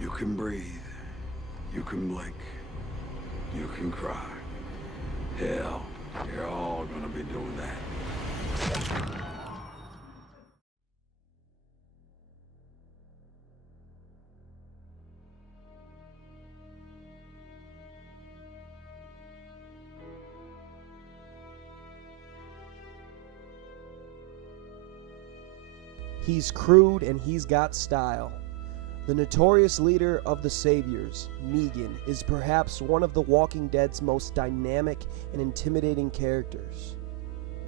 You can breathe. You can blink. You can cry. Hell, you're all gonna be doing that. He's crude and he's got style. The notorious leader of the Saviors, Negan, is perhaps one of The Walking Dead's most dynamic and intimidating characters.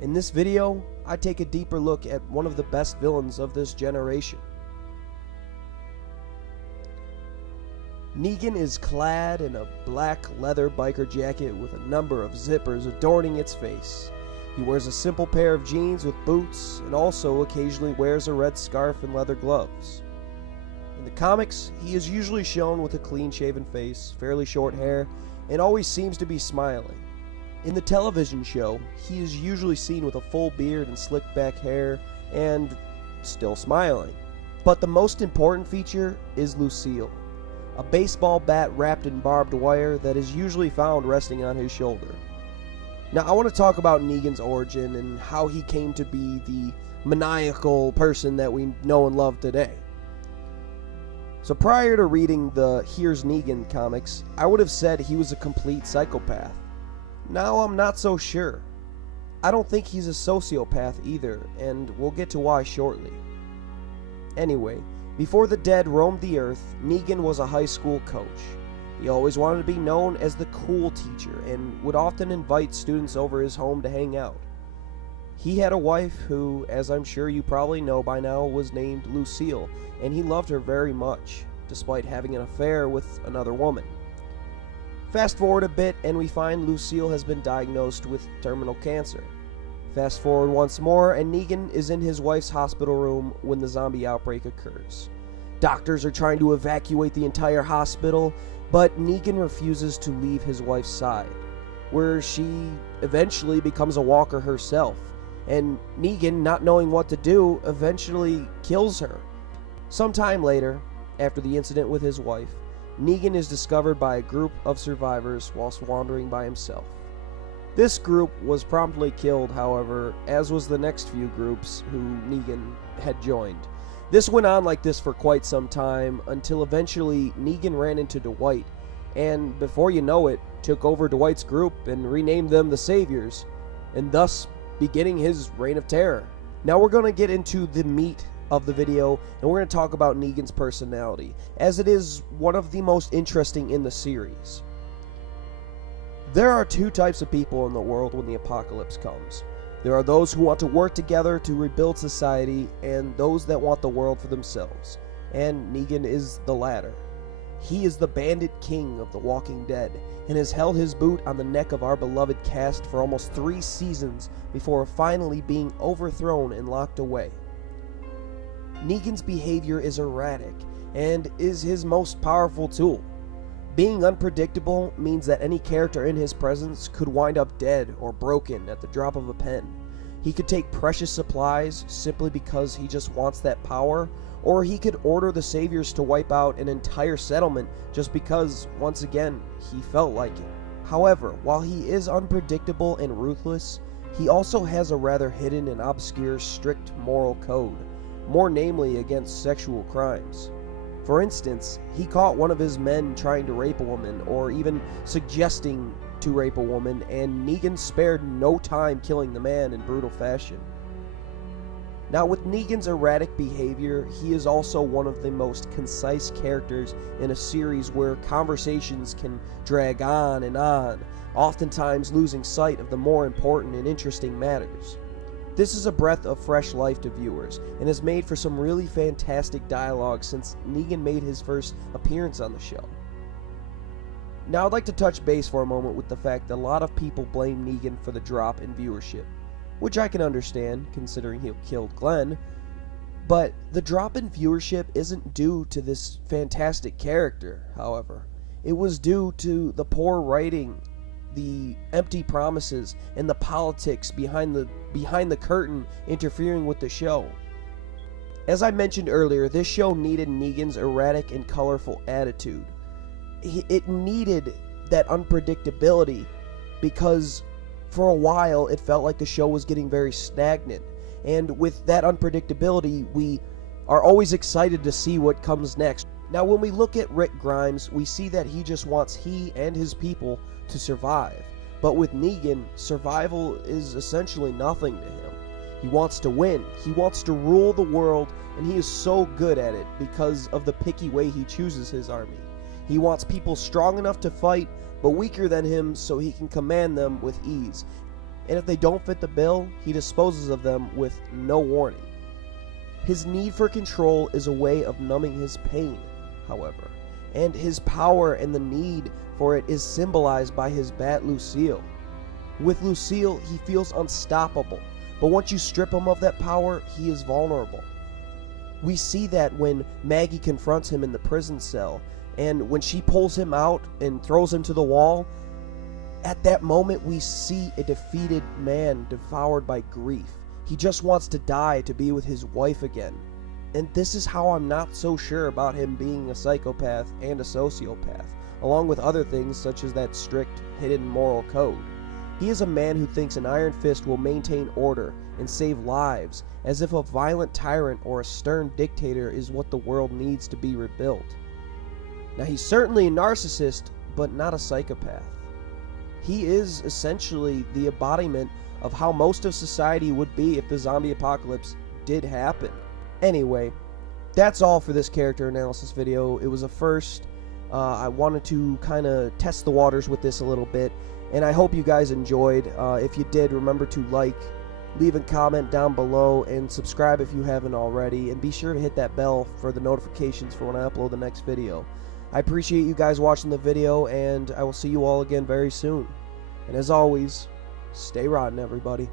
In this video, I take a deeper look at one of the best villains of this generation. Negan is clad in a black leather biker jacket with a number of zippers adorning its face. He wears a simple pair of jeans with boots and also occasionally wears a red scarf and leather gloves. In the comics, he is usually shown with a clean-shaven face, fairly short hair, and always seems to be smiling. In the television show, he is usually seen with a full beard and slicked back hair, and still smiling. But the most important feature is Lucille, a baseball bat wrapped in barbed wire that is usually found resting on his shoulder. Now, I want to talk about Negan's origin and how he came to be the maniacal person that we know and love today. So prior to reading the Here's Negan comics, I would have said he was a complete psychopath. Now I'm not so sure. I don't think he's a sociopath either, and we'll get to why shortly. Anyway, before the dead roamed the earth, Negan was a high school coach. He always wanted to be known as the cool teacher and would often invite students over his home to hang out. He had a wife who, as I'm sure you probably know by now, was named Lucille, and he loved her very much, despite having an affair with another woman. Fast forward a bit and we find Lucille has been diagnosed with terminal cancer. Fast forward once more and Negan is in his wife's hospital room when the zombie outbreak occurs. Doctors are trying to evacuate the entire hospital, but Negan refuses to leave his wife's side, where she eventually becomes a walker herself, and Negan, not knowing what to do, eventually kills her. Sometime later, after the incident with his wife, Negan is discovered by a group of survivors whilst wandering by himself. This group was promptly killed, however, as was the next few groups who Negan had joined. This went on like this for quite some time, until eventually Negan ran into Dwight, and before you know it, took over Dwight's group and renamed them the Saviors, and thus beginning his reign of terror. Now we're going to get into the meat of the video, and we're going to talk about Negan's personality, as it is one of the most interesting in the series. There are two types of people in the world when the apocalypse comes. There are those who want to work together to rebuild society, and those that want the world for themselves. And Negan is the latter. He is the bandit king of The Walking Dead, and has held his boot on the neck of our beloved cast for almost 3 seasons before finally being overthrown and locked away. Negan's behavior is erratic, and is his most powerful tool. Being unpredictable means that any character in his presence could wind up dead or broken at the drop of a pen. He could take precious supplies simply because he just wants that power, or he could order the Saviors to wipe out an entire settlement just because, once again, he felt like it. However, while he is unpredictable and ruthless, he also has a rather hidden and obscure strict moral code, more namely against sexual crimes. For instance, he caught one of his men trying to rape a woman, or even suggesting to rape a woman, and Negan spared no time killing the man in brutal fashion. Now, with Negan's erratic behavior, he is also one of the most concise characters in a series where conversations can drag on and on, oftentimes losing sight of the more important and interesting matters. This is a breath of fresh life to viewers, and has made for some really fantastic dialogue since Negan made his first appearance on the show. Now I'd like to touch base for a moment with the fact that a lot of people blame Negan for the drop in viewership, which I can understand considering he killed Glenn, but the drop in viewership isn't due to this fantastic character, however. It was due to the poor writing, the empty promises, and the politics behind the curtain interfering with the show. As I mentioned earlier, this show needed Negan's erratic and colorful attitude. It needed that unpredictability because for a while it felt like the show was getting very stagnant. And with that unpredictability, we are always excited to see what comes next. Now, when we look at Rick Grimes, we see that he just wants he and his people to survive. But with Negan, survival is essentially nothing to him. He wants to win. He wants to rule the world, and he is so good at it because of the picky way he chooses his army. He wants people strong enough to fight, but weaker than him so he can command them with ease. And if they don't fit the bill, he disposes of them with no warning. His need for control is a way of numbing his pain, however, and his power and the need for it is symbolized by his bat Lucille. With Lucille, he feels unstoppable, but once you strip him of that power, he is vulnerable. We see that when Maggie confronts him in the prison cell, and when she pulls him out and throws him to the wall, at that moment we see a defeated man devoured by grief. He just wants to die to be with his wife again. And this is how I'm not so sure about him being a psychopath and a sociopath, along with other things such as that strict, hidden moral code. He is a man who thinks an iron fist will maintain order and save lives, as if a violent tyrant or a stern dictator is what the world needs to be rebuilt. Now, he's certainly a narcissist, but not a psychopath. He is essentially the embodiment of how most of society would be if the zombie apocalypse did happen. Anyway, that's all for this character analysis video. It was a first. I wanted to kind of test the waters with this a little bit, and I hope you guys enjoyed. If you did, remember to like, leave a comment down below, and subscribe if you haven't already, and be sure to hit that bell for the notifications for when I upload the next video. I appreciate you guys watching the video, and I will see you all again very soon. And as always, stay rotten, everybody.